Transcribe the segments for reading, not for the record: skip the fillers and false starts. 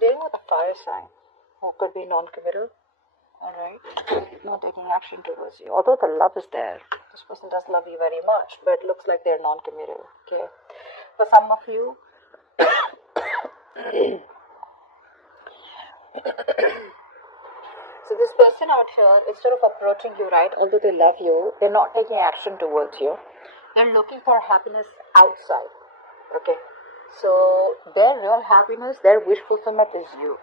Dealing with a fire sign who could be non-committal, alright, not taking action towards you. Although the love is there, this person does love you very much, but it looks like they're non-committal, okay? For some of you, so this person out here, instead of approaching you, right, although they love you, they're not taking action towards you. They're looking for happiness outside, okay? So their real happiness, their wish fulfillment is you.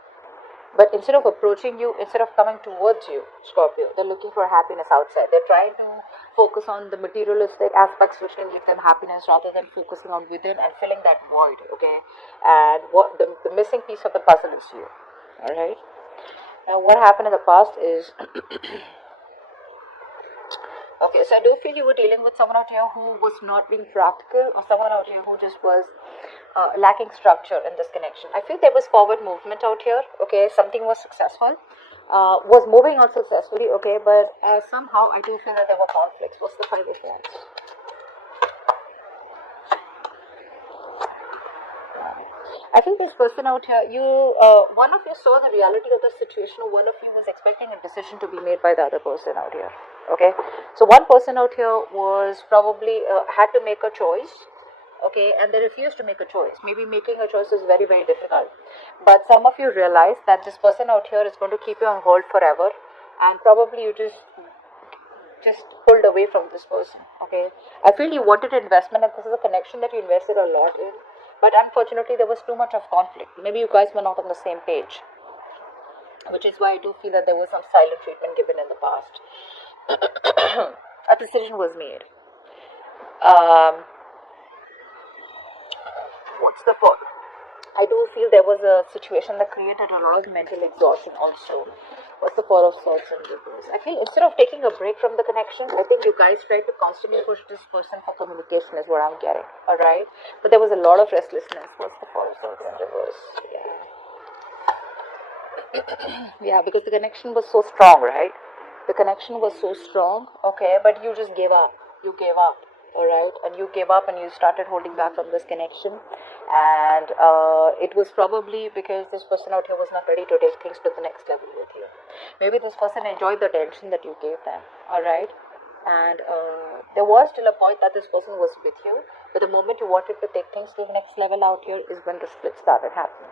But instead of approaching you, instead of coming towards you, Scorpio, they're looking for happiness outside. They're trying to focus on the materialistic aspects which can give them happiness rather than focusing on within and filling that void, okay? And what the missing piece of the puzzle is you, alright? Now what happened in the past is, okay, so I do feel you were dealing with someone out here who was not being practical, or someone out here who just was lacking structure in this connection. I feel there was forward movement out here, okay, something was successful, was moving on successfully, okay, but somehow I do feel that there were conflicts. What's the 5 of Wands? I think this person out here, one of you saw the reality of the situation, one of you was expecting a decision to be made by the other person out here, okay? So one person out here was probably, had to make a choice, okay, and they refused to make a choice. Maybe making a choice is very, very difficult. But some of you realize that this person out here is going to keep you on hold forever, and probably you just pulled away from this person, okay? I feel you wanted investment, and this is a connection that you invested a lot in. But unfortunately, there was too much of conflict. Maybe you guys were not on the same page, which is why I do feel that there was some silent treatment given in the past. A decision was made. What's the fault? I do feel there was a situation that created a lot of mental exhaustion also. What's the Four of Swords in reverse? I feel instead of taking a break from the connection, I think you guys tried to constantly push this person for communication is what I'm getting. Alright? But there was a lot of restlessness. What's the Four of Swords in reverse? Yeah. Yeah, because the connection was so strong, right? The connection was so strong, okay, but you just gave up. You gave up. Alright, and you gave up and you started holding back from this connection, and it was probably because this person out here was not ready to take things to the next level with you. Maybe this person enjoyed the attention that you gave them, alright, and there was still a point that this person was with you, but the moment you wanted to take things to the next level out here is when the split started happening.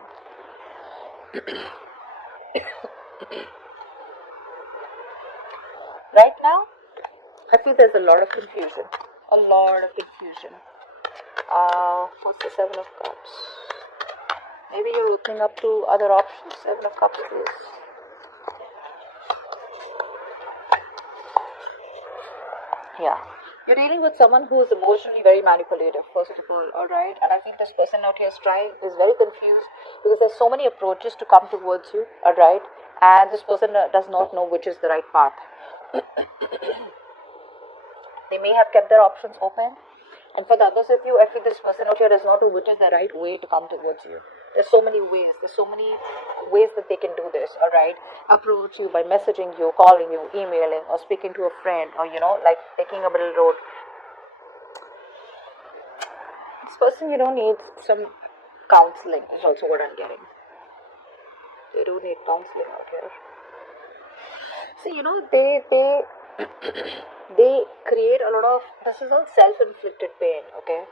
Right now, I feel there's a lot of confusion. A lot of confusion. What's the 7 of Cups? Maybe you're opening up to other options. 7 of Cups, please. Yeah. You're dealing with someone who is emotionally very manipulative, first of all. Alright. And I think this person out here is very confused because there's so many approaches to come towards you. Alright. And this person does not know which is the right path. They may have kept their options open, and for the others of you, I feel this person out here does not know which is the right way to come towards you. There's so many ways that they can do this, alright? Approach you by messaging you, calling you, emailing, or speaking to a friend, or like taking a middle road. This person, needs some counseling, is also what I'm getting. They do need counseling out here. So, they create a lot of, this is all self-inflicted pain, okay?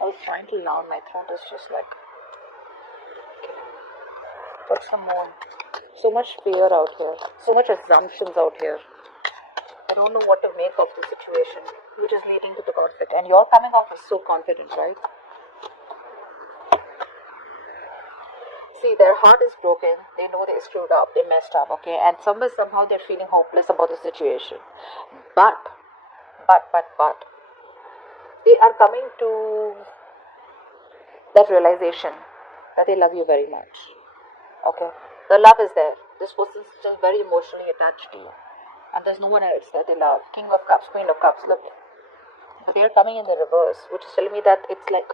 I was trying to yawn, my throat is just like, okay. Put some more. So much fear out here, so much assumptions out here. I don't know what to make of the situation, which is leading to the conflict. And you're coming off as so confident, right? See, their heart is broken. They know they screwed up. They messed up, okay? And somehow they're feeling hopeless about the situation. But, they are coming to that realization that they love you very much, okay? The love is there. This person is still very emotionally attached to you. And there's no one else that they love. King of Cups, Queen of Cups, look. But they're coming in the reverse, which is telling me that it's like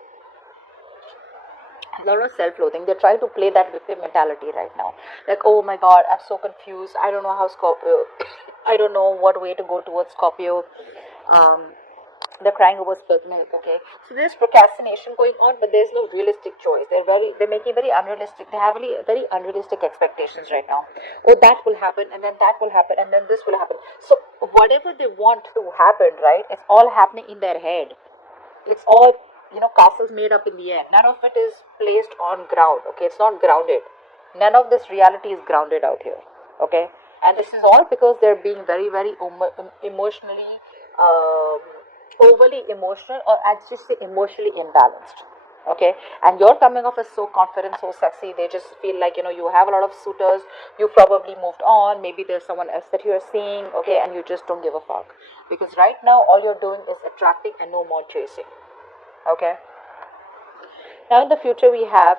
a lot of self-loathing. They're trying to play that victim mentality right now. Like, oh my god, I'm so confused. I don't know how Scorpio, I don't know what way to go towards Scorpio. They're crying over spilt milk. Okay, so there's procrastination going on, but there's no realistic choice. They're making very unrealistic. They have very unrealistic expectations right now. Oh, that will happen, and then that will happen, and then this will happen. So whatever they want to happen, right? It's all happening in their head. It's all, castles made up in the air. None of it is placed on ground. Okay, it's not grounded. None of this reality is grounded out here. Okay, and this is all because they're being very, very emotionally, overly emotional, or I'd just say emotionally imbalanced. Okay, and you're coming off as so confident, so sexy. They just feel like, you have a lot of suitors. You probably moved on. Maybe there's someone else that you're seeing. Okay, and you just don't give a fuck, because right now all you're doing is attracting and no more chasing. Okay, now in the future we have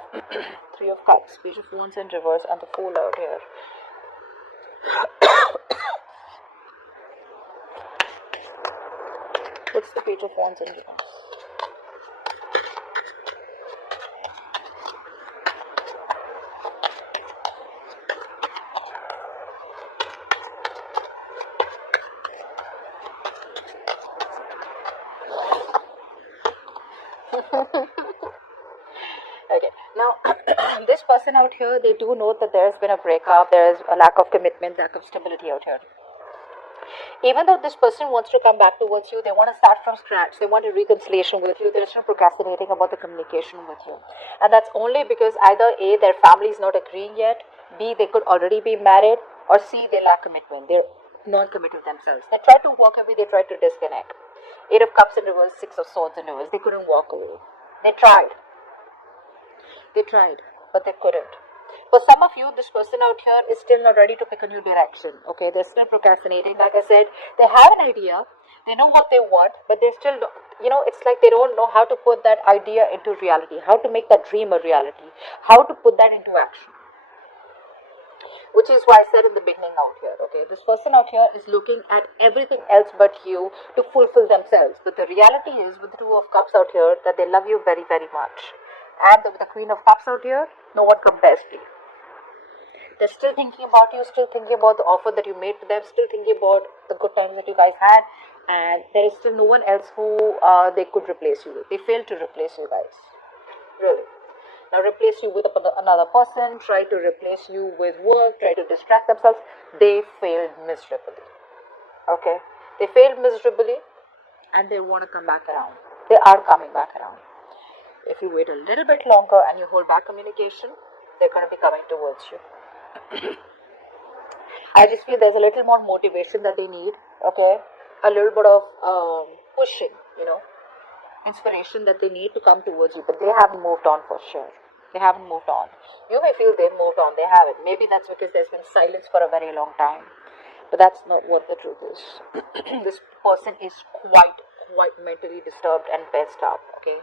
Three of Cups, Page of Wands in reverse, and the Fool out here. What's the Page of Wands in reverse? Okay, now this person out here, they do know that there's been a breakup, there's a lack of commitment, lack of stability out here. Even though this person wants to come back towards you, they want to start from scratch, they want a reconciliation with you, they're still procrastinating about the communication with you. And that's only because either A, their family is not agreeing yet, B, they could already be married, or C, they lack commitment, they're not committed themselves. They try to walk away, they try to disconnect. Eight of Cups in reverse, Six of Swords in reverse, they couldn't walk away. They tried, but they couldn't. For some of you, this person out here is still not ready to pick a new direction. Okay, they're still procrastinating. Like I said, they have an idea, they know what they want, but they still, it's like they don't know how to put that idea into reality, how to make that dream a reality, how to put that into action. Which is why I said in the beginning out here, okay, this person out here is looking at everything else but you to fulfill themselves. But the reality is, with the Two of Cups out here, that they love you very, very much. And with the Queen of Cups out here, no one compares to you. They're still thinking about you, still thinking about the offer that you made to them, still thinking about the good times that you guys had, and there is still no one else who they could replace you with. They failed to replace you guys. Really. Now replace you with another person, try to replace you with work, try to distract themselves. They failed miserably. Okay? They failed miserably, and they want to come back around. They are coming back around. If you wait a little bit longer and you hold back communication, they're going to be coming towards you. I just feel there's a little more motivation that they need, okay? A little bit of pushing, inspiration that they need to come towards you, but they haven't moved on for sure. They haven't moved on. You may feel they've moved on, they haven't. Maybe that's because there's been silence for a very long time, but that's not what the truth is. This person is quite mentally disturbed and messed up, okay?